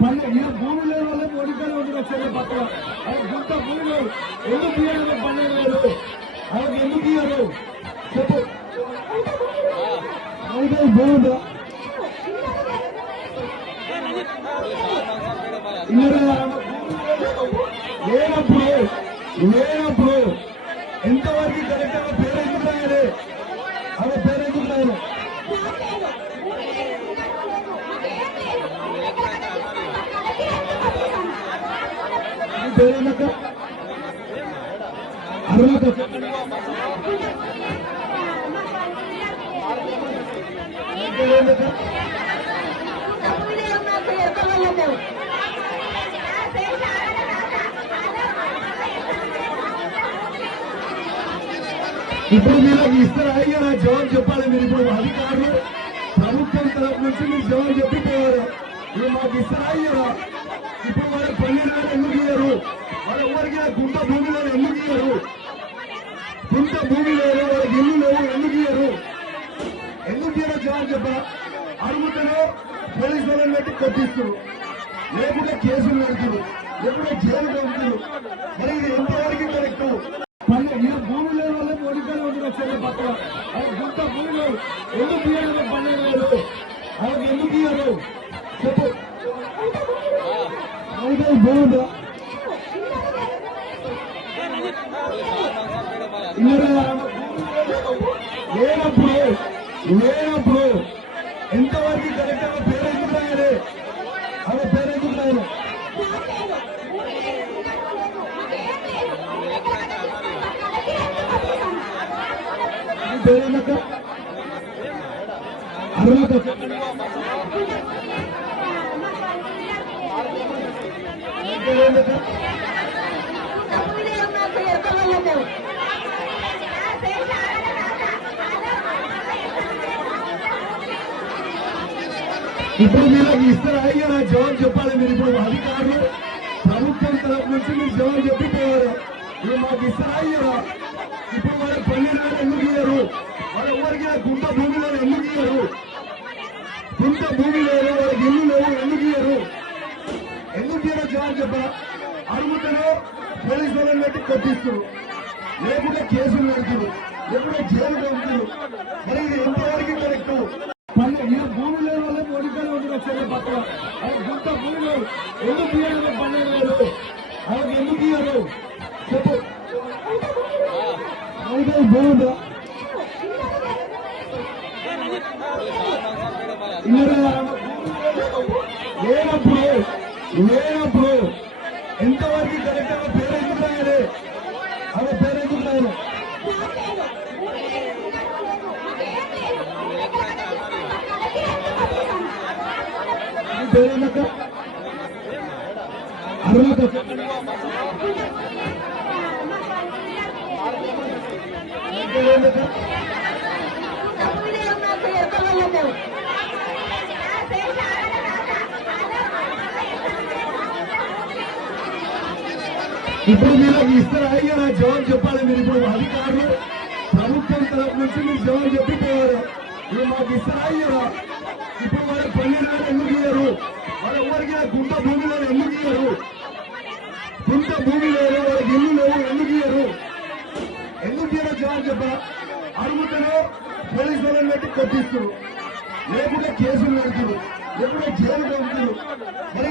భూమి లేని వల్ల మోడీకాలు ఉంది వచ్చే పక్కన గుంట భూమిలో ఎందుకు ఇయ్యారు 12,000 వాళ్ళకి ఎందుకు ఇయ్యారు చెప్పు భూమి లేనప్పుడు ఎంతవరకు కరెక్ట్ గా పేరు ఎందుకు రాయాలి ఆమె పేరు ఎందుకు రాయాలి పేరేందక్క అర్హత పేరేందక్క ఇప్పుడు మీరు ఇస్తారా అయ్యా నా జవాబు చెప్పాలి మీరు ఇప్పుడు అధికారులు ప్రభుత్వం తరఫు నుంచి మీరు జవాబు చెప్పిపోయారు మీరు మాకు ఇస్తారా అయ్యారా ఇప్పుడు వాళ్ళ 12,000 ఎందుకు ఇయ్యారు వాళ్ళ ఎవరికి గుంట భూమిలో ఎందుకు ఇయ్యారు గుంట భూమి లేదు వాళ్ళకి ఇల్లు లేవు ఎందుకు ఇయ్యారు ఎందుకు ఇయ్యారో జవాబు చెప్పరా అడుగుతారో పోలీసు వాళ్ళని పెట్టి కొట్టిస్తారు లేకుంటే కేసులు పెడుతున్నారు లేకుంటే జైలు పెడుతున్నారు మరి ఇది ఎంతవరకు కరెక్ట్ భూమి లేని వల్ల మోడీకాలు ఉంది వచ్చే పక్కన గుంట భూమిలో ఎందుకు ఇయ్యారు 12,000 వాళ్ళకి ఎందుకు ఇయ్యారు చెప్పు భూమి లేనప్పుడు ఎంతవరకు కరెక్ట్ గా పేరు ఎందుకు రాయాలి ఆమె పేరు ఎందుకు రాయాలి పేరేందక్క అర్హత పేరేందక్క ఇప్పుడు మీరు ఇస్తారా అయ్యా నా జవాబు చెప్పాలి మీరు ఇప్పుడు అధికారులు ప్రభుత్వం తరఫు నుంచి మీరు జవాబు చెప్పిపోయారు మీరు మాకు ఇస్తారా అయ్యారా ఇప్పుడు వాళ్ళ 12,000 ఎందుకు ఇయ్యారు వాళ్ళ ఎవరికి గుంట భూమిలో ఎందుకు ఇయ్యారు గుంట భూమి లేదు వాళ్ళకి ఇల్లు లేవు ఎందుకు ఇయ్యారు ఎందుకు ఇయ్యారో జవాబు చెప్పరా అడుగుతారో పోలీసు వాళ్ళని పెట్టి కొట్టిస్తారు లేకుంటే కేసులు పెడుతున్నారు లేకుంటే జైలు పెడుతున్నారు మరి ఇది ఎంతవరకు కరెక్ట్ భూమి లేని వల్ల మోడీకాలు ఉంది వచ్చే పక్కన గుంట భూమిలో ఎందుకు ఇయ్యారు 12,000 వాళ్ళకి ఎందుకు ఇయ్యారు చెప్పు భూమి లేనప్పుడు ఎంతవరకు కరెక్ట్ గా పేరు ఎందుకు రాయాలి ఆమె పేరు ఎందుకు రాయాలి పేరేందక్క అర్హత పేరేందక్క ఇప్పుడు మీరు ఇస్తారా అయ్యా నా జవాబు చెప్పాలి మీరు ఇప్పుడు అధికారులు ప్రభుత్వం తరఫు నుంచి మీరు జవాబు చెప్పిపోయారు మీరు మాకు ఇస్తారా అయ్యారా ఇప్పుడు వాళ్ళ 12,000 ఎందుకు ఇయ్యారు వాళ్ళ ఎవరికి గుంట భూమిలో ఎందుకు ఇయ్యారు గుంట భూమి లేదు వాళ్ళకి ఇల్లు లేవు ఎందుకు ఇయ్యారు ఎందుకు ఇయ్యారో జవాబు చెప్పరా అడుగుతారో పోలీసు వాళ్ళని పెట్టి కొట్టిస్తారు లేకుంటే కేసులు పెడుతున్నారు లేకుంటే జైలు పెడుతున్నారు మరి